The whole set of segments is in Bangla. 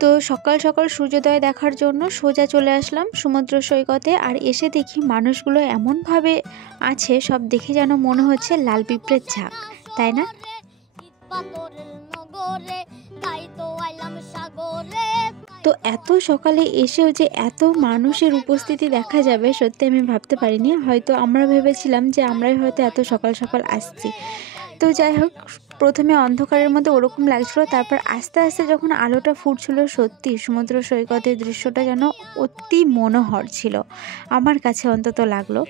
তো সকাল সকাল সূর্যোদয় দেখার জন্য সোজা চলে আসলাম সমুদ্র সৈকতে। আর এসে দেখি মানুষগুলো এমনভাবে আছে, সব দেখে যেন মনে হচ্ছে লাল পিঁপড়ের ঝাঁক, তাই না? তো এত সকালে এসেও যে এত মানুষের উপস্থিতি দেখা যাবে সত্যি আমি ভাবতে পারিনি। হয়তো আমরা ভেবেছিলাম যে আমরাই হয়তো এত সকাল সকাল আসছি। তো যাই হোক, প্রথমে অন্ধকারের মধ্যে ওরকম লাগছিল, তারপর আস্তে আস্তে যখন আলোটা ফুটছিল, সত্যি সমুদ্র সৈকতের দৃশ্যটা যেন অতি মনোহর ছিল, আমার কাছে অন্তত লাগলো।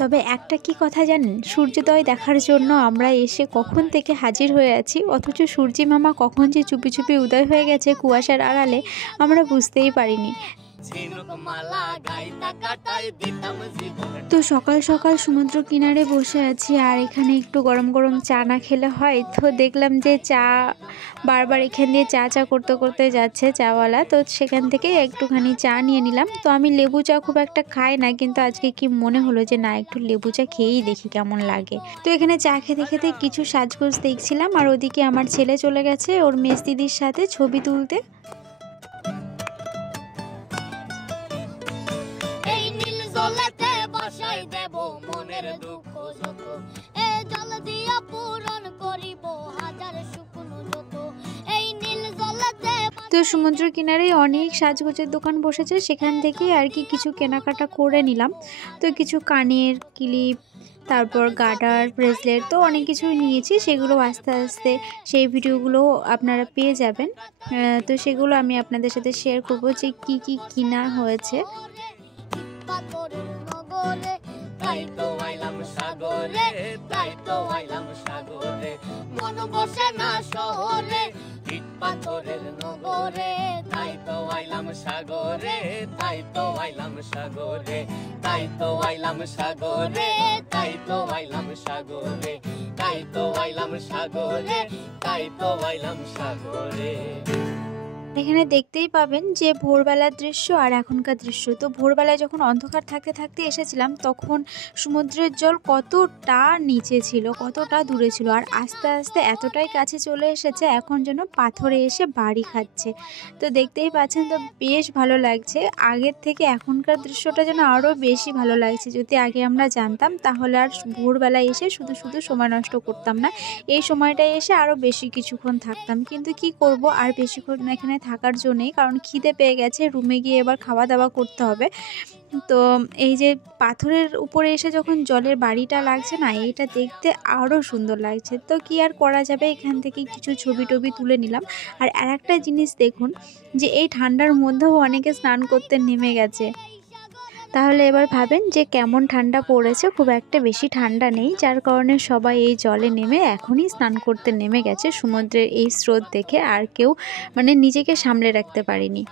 তবে একটা কি কথা জানেন, সূর্যোদয় দেখার জন্য আমরা এসে কখন থেকে হাজির হয়ে আছি, অথচ সূর্যি মামা কখন যে চুপি চুপি উদয় হয়ে গেছে কুয়াশার আড়ালে আমরা বুঝতেই পারিনি। তো সকাল সকাল সমুদ্র কিনারে বসে আছি, আর এখানে একটু গরম গরম চা না খেলে হয়। তো দেখলাম যে চা বারবার এখান দিয়ে চা করতে করতে যাচ্ছে চাওয়ালা, তো সেখান থেকে একটুখানি চা নিয়ে নিলাম। তো আমি লেবু চা খুব একটা খাই না, কিন্তু আজকে কি মনে হলো যে না, একটু লেবু চা খেয়েই দেখি কেমন লাগে। তো এখানে চা খেতে খেতে কিছু সাজগোজ দেখছিলাম, আর ওদিকে আমার ছেলে চলে গেছে ওর মেজ দিদির সাথে ছবি তুলতে। তো সমুদ্র কিনারে অনেক সাজগোজের দোকান বসেছে, সেখান থেকে আর কি কিছু কেনাকাটা করে নিলাম। তো কিছু কানের ক্লিপ, তারপর গার্ডার, ব্রেসলেট, তো অনেক কিছু নিয়েছি। সেগুলো আস্তে আস্তে সেই ভিডিওগুলো আপনারা পেয়ে যাবেন। তো সেগুলো আমি আপনাদের সাথে শেয়ার করব যে কি কি কিনা হয়েছে। তাই তো আইলাম সাগরে, তাই তো আইলাম সাগরে, মন বসে না শহরে, ইট পাথরের নগরে, তাই তো আইলাম সাগরে, তাই তো আইলাম সাগরে, তাই তো আইলাম সাগরে, তাই তো আইলাম সাগরে, তাই তো আইলাম সাগরে, তাই তো আইলাম সাগরে। এখানে দেখতেই পাবেন যে ভোরবেলার দৃশ্য আর এখনকার দৃশ্য। তো ভোরবেলায় যখন অন্ধকার থাকতে থাকতে এসেছিলাম, তখন সমুদ্রের জল কতটা নিচে ছিল, কতটা দূরে ছিল, আর আস্তে আস্তে এতটাই কাছে চলে এসেছে, এখন যেন পাথরে এসে বাড়ি খাচ্ছে। তো দেখতেই পাচ্ছেন, তো বেশ ভালো লাগছে। আগের থেকে এখনকার দৃশ্যটা যেন আরও বেশি ভালো লাগছে। যদি আগে আমরা জানতাম তাহলে আর ভোরবেলায় এসে শুধু শুধু সময় নষ্ট করতাম না, এই সময়টায় এসে আরও বেশি কিছুক্ষণ থাকতাম। কিন্তু কি করব, আর বেশিক্ষণ এখানে থাকার জন্যেই, কারণ খিদে পেয়ে গেছে, রুমে গিয়ে এবার খাওয়া দাওয়া করতে হবে। তো এই যে পাথরের উপরে এসে যখন জলের বাড়িটা লাগছে না, এইটা দেখতে আরও সুন্দর লাগছে। তো কি আর করা যাবে, এখান থেকে কিছু ছবি টবি তুলে নিলাম। আর আরেকটা জিনিস দেখুন, যে এই ঠান্ডার মধ্যেও অনেকে স্নান করতে নেমে গেছে। তাহলে এবার ভাবেন যে কেমন ঠান্ডা পড়েছে। খুব একটা বেশি ঠান্ডা নেই, যার কারণে সবাই এই জলে নেমে এখনই স্নান করতে নেমে গেছে সমুদ্রের এই স্রোত দেখে। আর কেউ মানে নিজেকে সামলে রাখতে পারেনি।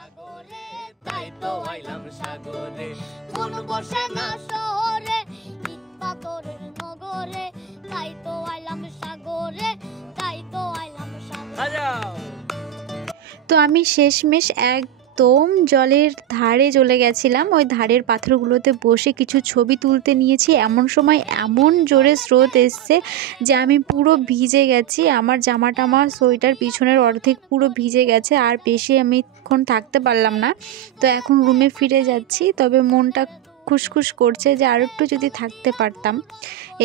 তো আমি শেষমেশ একদম জলের ধারে চলে গেছিলাম, ওই ধারের পাথরগুলোতে বসে কিছু ছবি তুলতে নিয়েছি। এমন সময় এমন জোরে স্রোত এসছে যে আমি পুরো ভিজে গেছি, আমার জামা টামা সোয়েটার পিছনের অর্ধেক পুরো ভিজে গেছে, আর বেশি আমি এখন থাকতে পারলাম না। তো এখন রুমে ফিরে যাচ্ছি, তবে মনটা খুশখুশ করছে যে আর একটু যদি থাকতে পারতাম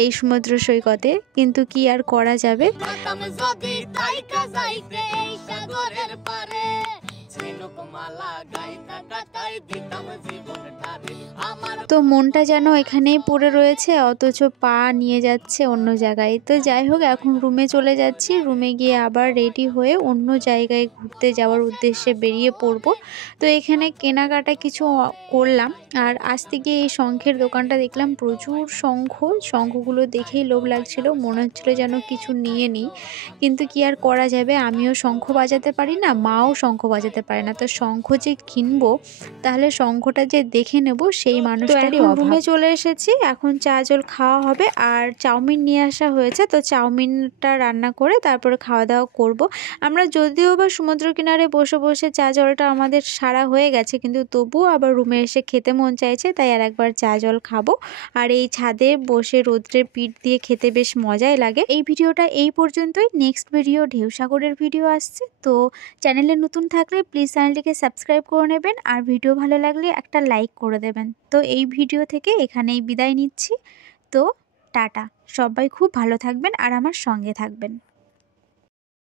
এই সমুদ্র সৈকতে, কিন্তু কি আর করা যাবে। তো মনটা যেন এখানেই পড়ে রয়েছে, অথচ পা নিয়ে যাচ্ছে অন্য জায়গায়। তো যাই হোক, এখন রুমে চলে যাচ্ছি, রুমে গিয়ে আবার রেডি হয়ে অন্য জায়গায় ঘুরতে যাওয়ার উদ্দেশ্যে বেরিয়ে পড়ব। তো এখানে কেনাকাটা কিছু করলাম, আর আসতে গিয়ে এই শঙ্খের দোকানটা দেখলাম, প্রচুর শঙ্খগুলো দেখেই লোভ লাগছিল, মনে হচ্ছিল যেন কিছু নিয়ে নিই। কিন্তু কি আর করা যাবে, আমিও শঙ্খ বাজাতে পারি না, মাও শঙ্খ বাজাতে পারে না, তো শঙ্খ যে কিনবো তাহলে শঙ্খটা যে দেখে নেব সেই মানুষটারই অভাব। রুমে চলে এসেছি, এখন চা জল খাওয়া হবে আর চাউমিন নিয়ে আসা হয়েছে, তো চাউমিনটা রান্না করে তারপরে খাওয়া দাওয়া করব। আমরা যদিও বা সমুদ্র কিনারে বসে বসে চা জলটা আমাদের সারা হয়ে গেছে, কিন্তু তবুও আবার রুমে এসে খেতে মন চাইছে, তাই আর একবার চা জল খাবো। আর এই ছাদে বসে রোদ্রের পিঠ দিয়ে খেতে বেশ মজাই লাগে। এই ভিডিওটা এই পর্যন্তই। নেক্সট ভিডিও ঢেউসাগরের ভিডিও আসছে, তো চ্যানেলে নতুন থাকলে প্লিজ চ্যানেলটিকে সাবস্ক্রাইব করে নেবেন আর ভিডিও ভালো লাগলে একটা লাইক করে দেবেন। তো এই ভিডিও থেকে এখানেই বিদায় নিচ্ছি। তো টাটা, সবাই খুব ভালো থাকবেন আর আমার সঙ্গে থাকবেন।